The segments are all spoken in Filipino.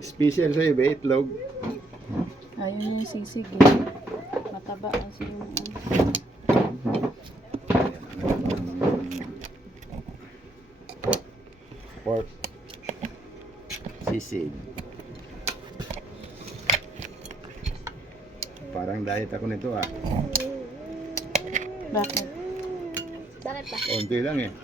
Special sa iba, itlog. Ayun yung sisig eh. Mataba yung ano. Pork. Sisig. Parang diet ako nito ah. Bakit? Bakit ba? Konti lang eh.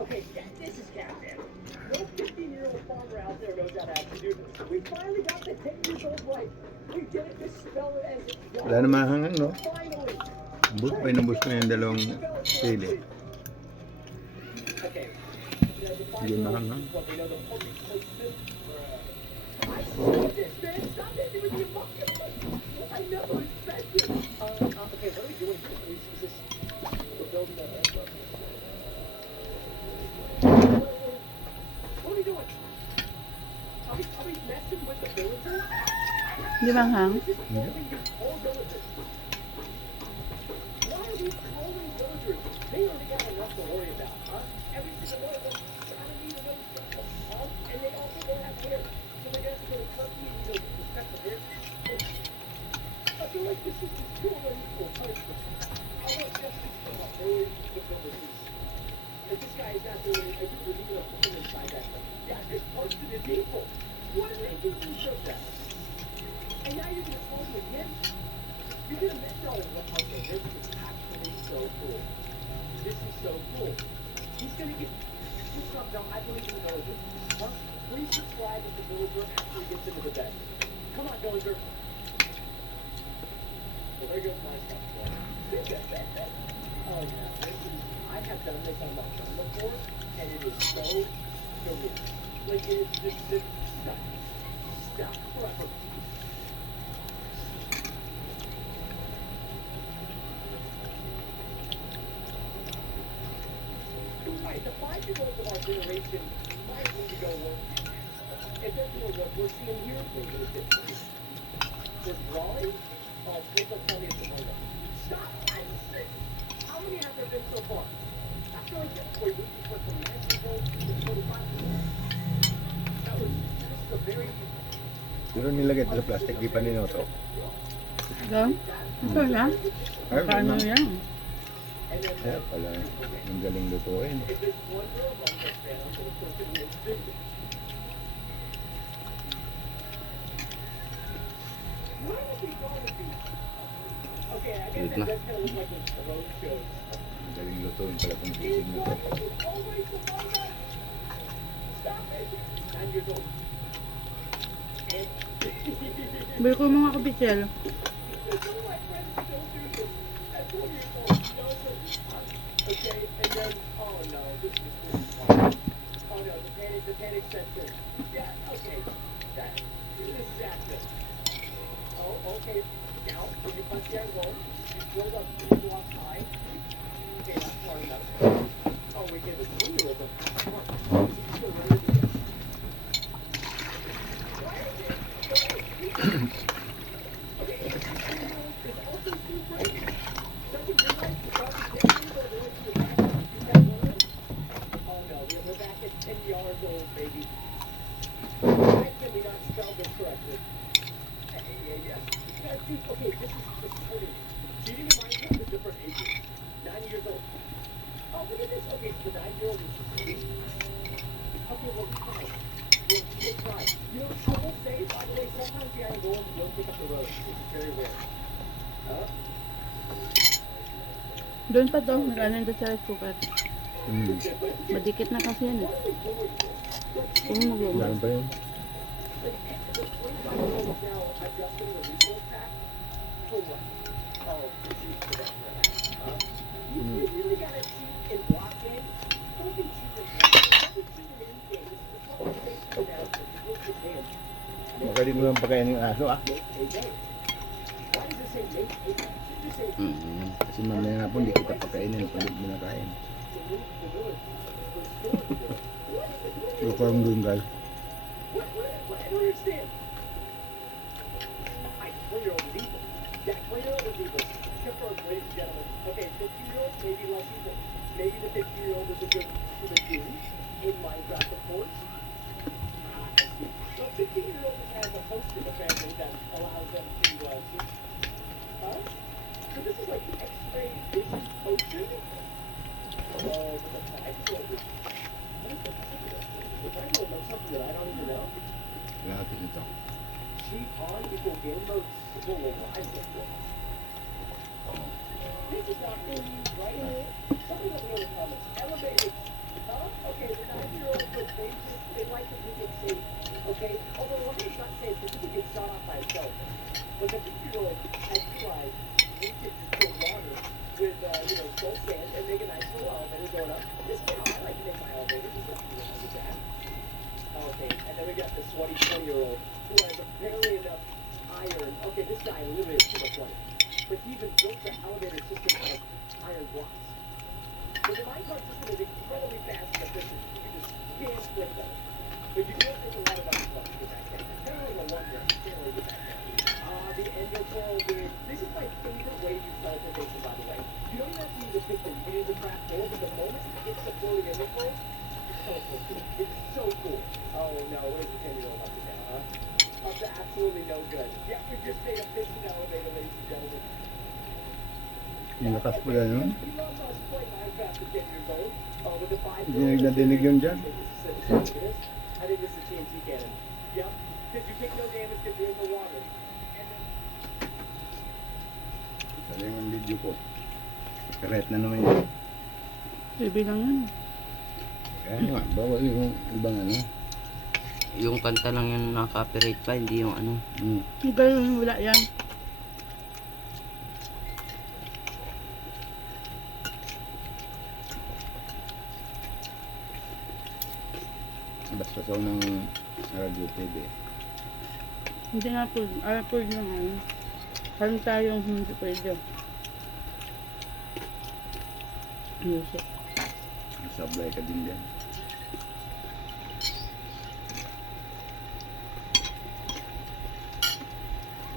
Okay, this is Captain. No 15-year-old farmer out there knows how to actually do this. We finally got the 10 years old right. We did it misspell it as it Wala namang no? Finally. Bus pa inubos ko yung dalawang sili. Okay. Hindi mahangang. What they know the perfect placement. I saw this, man. Stop it with the emotion. I know it's effective. Uh, uh, okay, what are we doing is this... boys, the villagers. And this guy is not doing This is actually so cool. This is so cool. He's gonna get he's not dumb. I believe in the villager. Huh? Please subscribe if the villager actually gets into the bed. Come on, villager. Stuff. oh this this. Like it is just stuck. Stuck forever. right. The five year olds of our generation might need to go work. And that's you know, what we're seeing here the. They're drawing by Stop at six. How many have there been so far? To 25 That was just a very. Plastic, Kaya pala, ang galing lutuin. if there's one girl among this fan, I'm gonna put it in this. What are we going to be? Okay, I guess Wait that na. Ang galing lutuin pala! Nine years old. And Bili ko yung mga kapichel. Okay, and then, oh no, this is. Oh no, the panic, the panic. Yeah, okay, that, this is. Oh, okay, now, when you punch down goal, you build up three blocks high. Okay, that's far enough. Oh, we give a two-year-old a half To. Nag-ano doon sa cooker. Hmm. Madikit na kasi yan eh. Kung mag Dami pa yun. Like, the 25 year old is now adjusting the resource pack for what? To cheat for that right? Huh? You, you really gotta cheat in block game? Don't be cheating. Don't be cheating in any game. This is a public safety announcement. You look at them. Baka din Walang pagkain yung aso ah. Mm. Kasi mamaya nga po hindi kita pakainin hindi mo is it? Look ang doon guys. What, what, what, I don't understand. My four-year-old is evil. That four-year-old is evil. Confirmed, ladies and gentlemen. Okay, 15-year-old, maybe less evil. Maybe the 15-year-old is a good human being Okay, and this then we got the sweaty 20 year old who has barely enough iron. Okay, this guy literally is super funny. But he even built the elevator system out of iron blocks. But the minecart system is incredibly fast and efficient. You can just scan split them. But you to take a lot of iron blocks to get back down. It's kind of like a run. You can't really get back down. Uh, the pearl, dude. This is my favorite way to use teleportation, by the way. You don't even have to use a piston. You can use a craft door, but the moment it hits the floating ender pearl, it's so cool. Oh no, where's the 10 year old up to now, huh? Up to absolutely no good. Yeah, we just made a piston elevator, ladies and gentlemen. Yung lakas pala nun. He loves us playing Minecraft at 10 years old. With the five Dinig na dinig yun dyan. I think this is TNT cannon. Yep, because you take no damage because you're in the water. Sabi yung video ko. Karet na naman yun. Baby lang yan. Kaya nga, bawal yung ibang ano. Yung kanta lang yung naka-copyright pa, hindi yung ano. Hmm. Ganun, wala yan. Basta sa unang radio TV. Hindi nga po, ah, po yung ano. Parang tayong hindi pwede. Music. Sablay ka din dyan.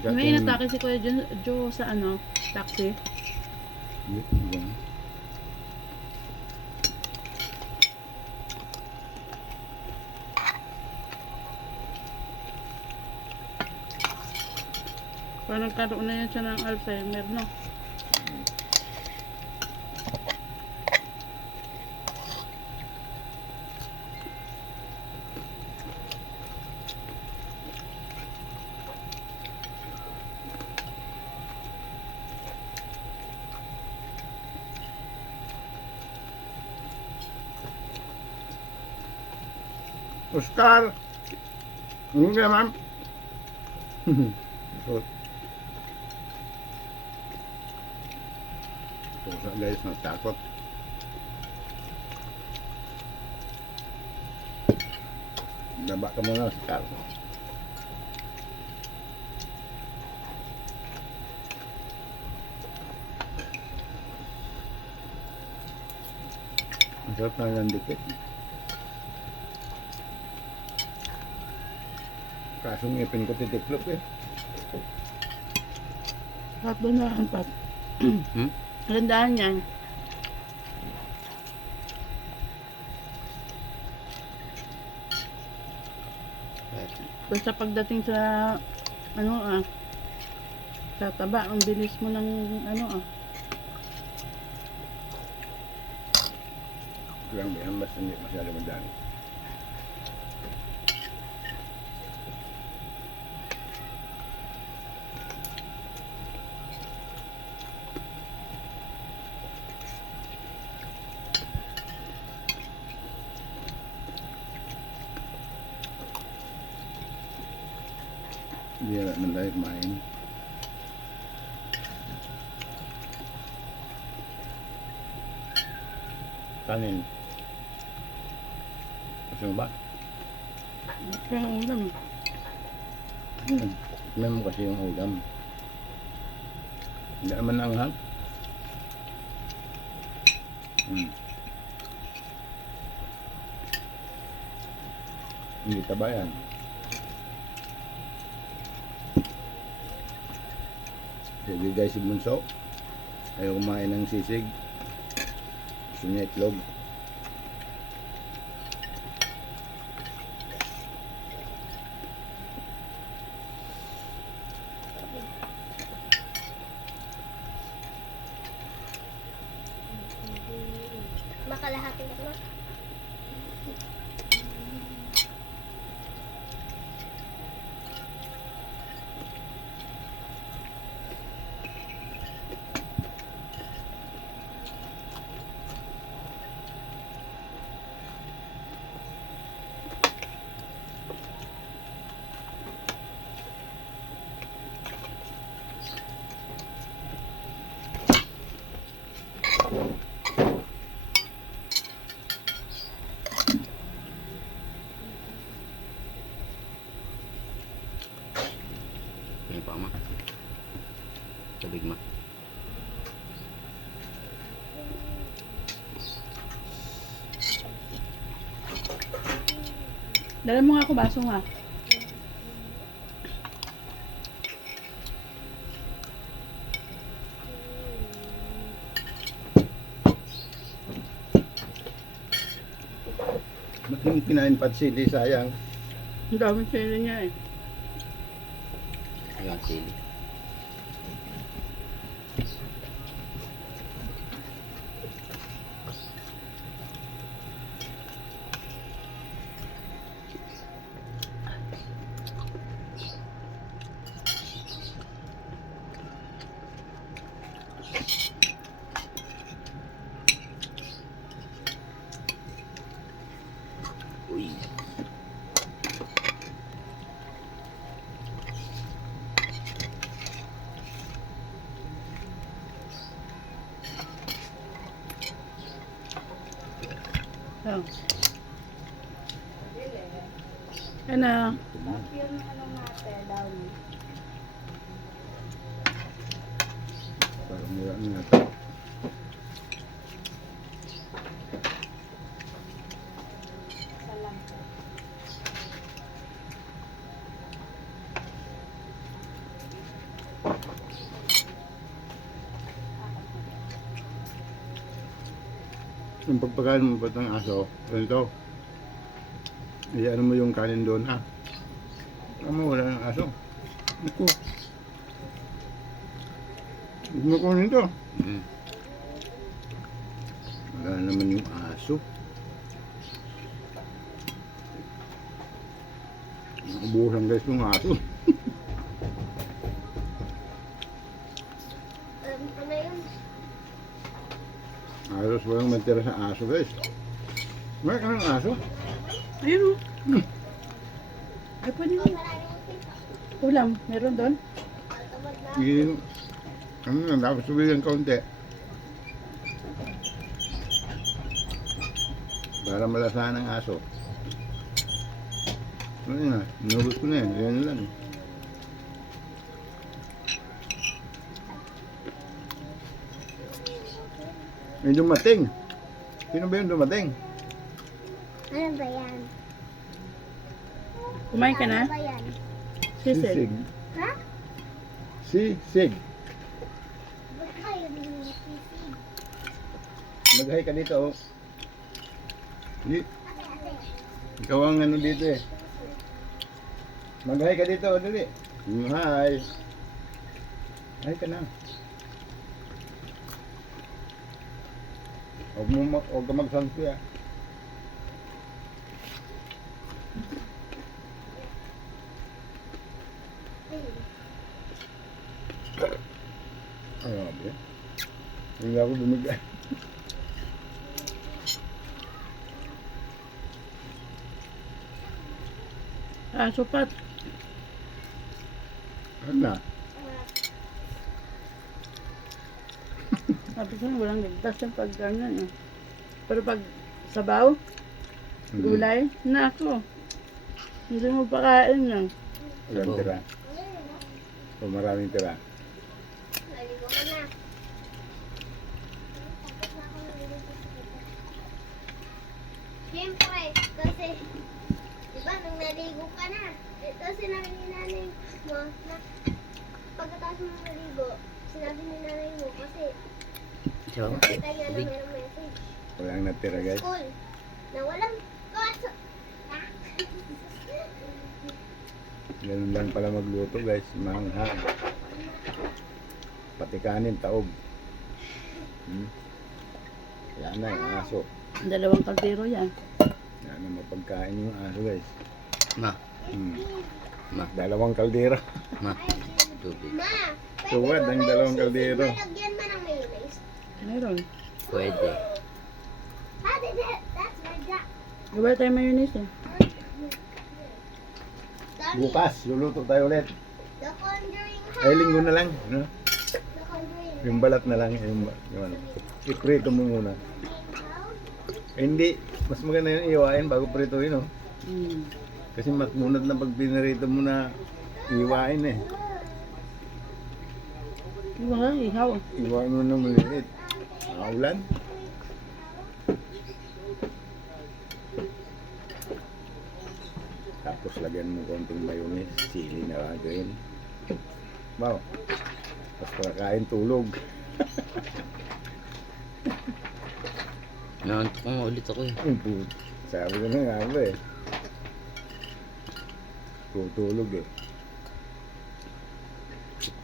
May inatake si Kuya Jo, Jo sa ano, taxi. Yan. Parang nagkaroon na yan siya ng Alzheimer, no? Ka ma'am? so, Pusa guys, natakot. Daba ka muna, Oscar. Ang sarap na ng dikit. Kaso ngipin ko titiklop eh. Lahat doon na ang pat. Hmm? Gandaan yan. Basta pagdating sa ano ah sa taba, ang bilis mo ng ano ah. Yan, mas hindi masyado madami. Naman tayo kumain. Kanin. Gusto mo ba? Kaya ulam. Hmm. Tignan mo kasi yung ulam. Hindi naman nanghang. Hmm. Hindi taba yan. Sige guys, si Bunso. Ayaw kumain ng sisig. Gusto niya itlog. Dala mo nga ako baso nga. Ba't yung kinain patsili sayang? Ang daming sila niya eh. Ayan, sili. Oh. Ano? Parang wala Yung pagpakain mo ba't ng aso, ganito. Iyaan mo yung kanin doon ha. Tama, wala ng aso. Ako. Huwag mo kunin to. Mm. Wala naman yung aso. Ubusan guys yung aso. Um, ano yun? Alos walang matira sa aso guys. May ka ng aso? Ayun oh. Ay, pwede mo. Ulam, meron doon. Na. Yung, ano lang, dapat subigan kaunti. Para malasahan ng aso. Ano yun ah, nubos ko na yan, yan na lang. May dumating. Sino ba yung dumating? Ano ba yan? Kumain ka na? Ano ba yan? Sisig. Ha? Sisig. Ba't kayo ninisisig? Mag-hi ka dito oh. Di, ikaw ang ano dito eh. Mag-hi ka dito, oh, dali. Hi. Hi ka na. Huwag mo huwag ka magsampi ah. Ay, grabe. Hindi ako bumigay. Ah, supat. Ko, walang ligtas yung pag ganyan eh. Pero pag sabaw, Hmm. gulay, nako. Hindi mo pakain yan. Walang tira. O maraming tira. Na. Tapos na ako. Siyempre, kasi, di ba, nung naligo ka na, ito sinabi ni nanay mo na pagkatapos mo naligo, sinabi ni nanay mo kasi So, nakita niya na Big. mayroong message. Walang natira guys. School, na walang kaso. Ah. Ganun lang pala magluto guys. Mangha. Pati kanin, taob. Hmm. Yan na yung aso. Dalawang kaldero yan. Yan na mapagkain yung aso guys. ma, Hmm. ma, Dalawang kaldero. ma, tubig. Ma, Tuwad ang dalawang kaldero. malagyan man ng. Meron. Pwede. Gawa tayo mayonnaise eh. Bukas, luluto tayo ulit. Ay, linggo na lang. No? Yung balat na lang. Yung, yung ano. Iprito mo muna. Eh, hindi. Mas maganda yung iwain bago prituin. Oh. Hmm. Kasi matmunad na pag pinarito mo na iwain eh. Iba nga, ihaw. Iwain mo na maliit. Naulan. Tapos lagyan mo konting mayonnaise, sili na lagyan. Wow. Tapos pagkain tulog. Naantok nga ulit ako eh. Sabi ko na nga ba eh. Tutulog eh.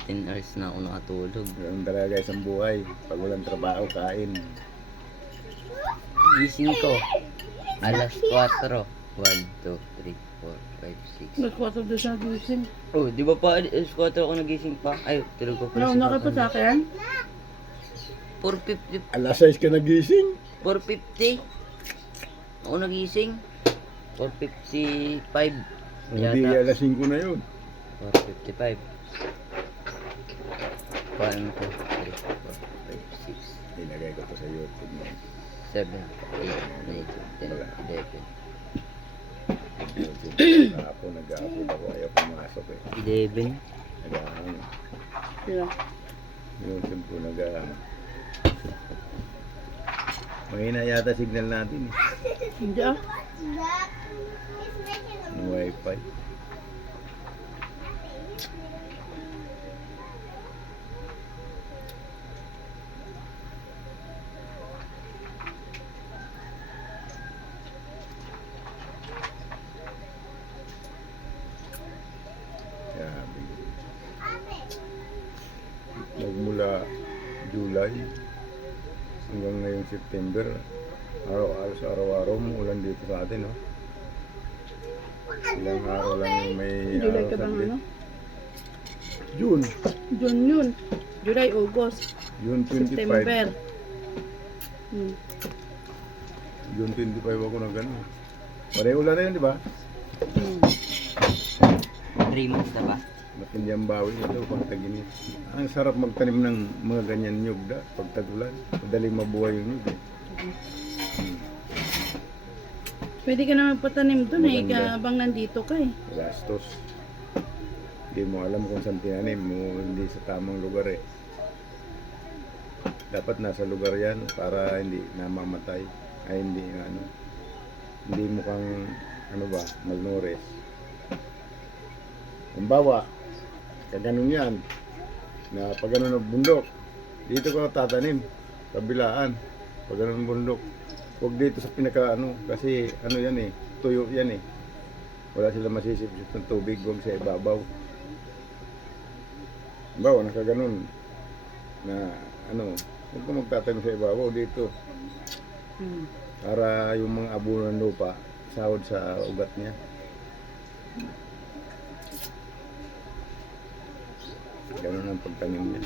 10 hours na ako nakatulog. Ganun talaga guys ang buhay. Pag walang trabaho, kain. Gising ko. Alas 4. 1, 2, 3, 4, 5, 6. Nagkwato doon sa gising. Oh, di ba pa alas 4 ako nagising pa? Ay, tulog ko pala Nauna ka pa sa akin? 4.50. Alas 6 ka nagising. 4.50. Ako nagising. 4.55. Hindi alas 5 na yun. 4.55. 1, 2, 3, 4, 5, 6, Ilagay ko to sa YouTube mo. 7, 8, 9, 10, 11. YouTube. Kahapon nag-upload ako. Ayaw pumasok eh. 11. Nag-ano. Sila. YouTube ko nag Mahina yata signal natin eh. Hindi ah. That is making a Ng wifi. September, araw-araw sa araw-araw ulan dito sa atin, no? Ilang araw lang yung may July araw ka bang saglit. ano? June. June yun. July, August, June 25. September. Hmm. June 25 ako na gano'n. Pareho ulan na yun, di ba? Hmm. 3 months na ba? Matindi ang bawi ito pag taginit. Ang sarap magtanim ng mga ganyan da pag tagulan. Madaling mabuhay yung eh. Hmm. Pwede ka na magpatanim doon eh, Maganda. habang nandito ka eh. Gastos. Hindi mo alam kung saan tinanim mo, hindi sa tamang lugar eh. Dapat nasa lugar yan para hindi namamatay. Ay hindi ano. Hindi mo kang ano ba, malnourished. Kumbawa, kaganon yan. Na pag ganun ang bundok, dito ko tatanim. Kabilaan. Pag ganun ang bundok. Huwag dito sa pinaka ano, kasi ano yan eh, tuyo yan eh. Wala sila masisipsip ng tubig, huwag sa ibabaw. Bawa, nakaganon. Na ano, huwag ka magtatanim sa ibabaw dito. Hmm. Para yung mga abo ng lupa, sahod sa ugat niya. Ganun ang pagtanim niya.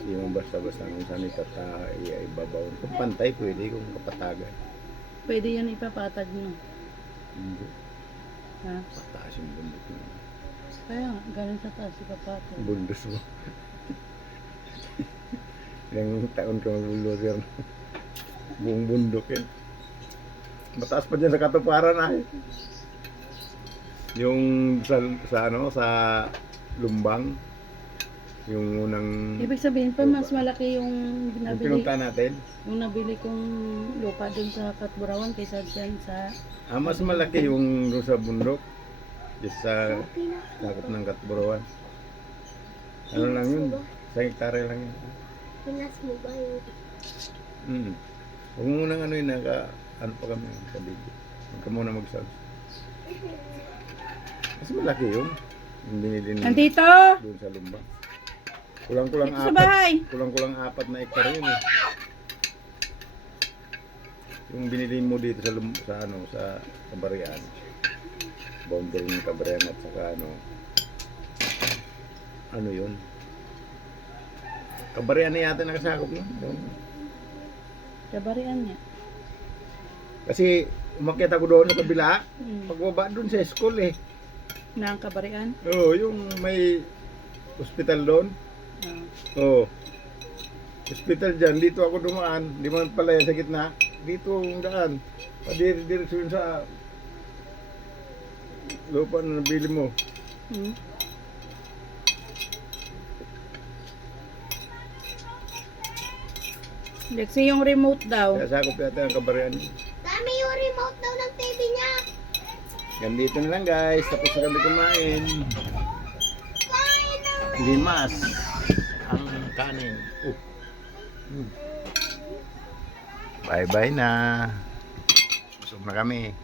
Hindi mo basta-basta kung saan itata, ibabaw. Kung pantay, pwede. Kung kapatagan. Pwede yan ipapatag mo. Hindi. Ha? Pataas yung bundok mo. Kaya nga, ganun sa taas ipapatag. Bundos mo. Ilang taon ka magbuldoser na. Buong bundok yan. Mataas pa dyan sa katuparan ay. Yung sa, sa ano, sa Lumbang. Yung unang Ibig sabihin pa, mas malaki yung yung nabili, pinunta natin. yung nabili kong lupa dun sa Katburawan kaysa dyan sa... Ah, mas malaki yung doon sa bundok. Just sa sakop ng Katburuan. Ano lang yun? Sa hektare lang yun. Pinas mo ba yung Mm. Huwag mo munang ano yun, naka, ano pa kami, kabigyo. Huwag ka muna mag-subs. Mas malaki yun. Binili nila Nandito! doon sa Lumbang. Kulang-kulang Dito sa apat. bahay! Kulang-kulang apat na hektar yun eh. Yung binili mo dito sa lum- sa ano sa Kabarian. Boundary ng Kabarian at saka ano ano yun? Kabarian na yata nakasakop no? Yung- Kabarian niya. Kasi umakyat ako doon sa kabila, Hmm. pagbaba doon sa school eh. Na ang kabarian. Oo, yung may hospital doon. Ah. Oo. Hospital dyan, dito ako dumaan. Di man pala yan sa gitna. Dito ang daan. Padiri-direksyon sa lupa na nabili mo. Hmm. Lexi, yung remote daw. Kaya sakop yata ang kabarian. Ganito na lang guys. Tapos na kami kumain. Limas. Ang kanin. Uh. Mm. Bye-bye na. Busog na kami.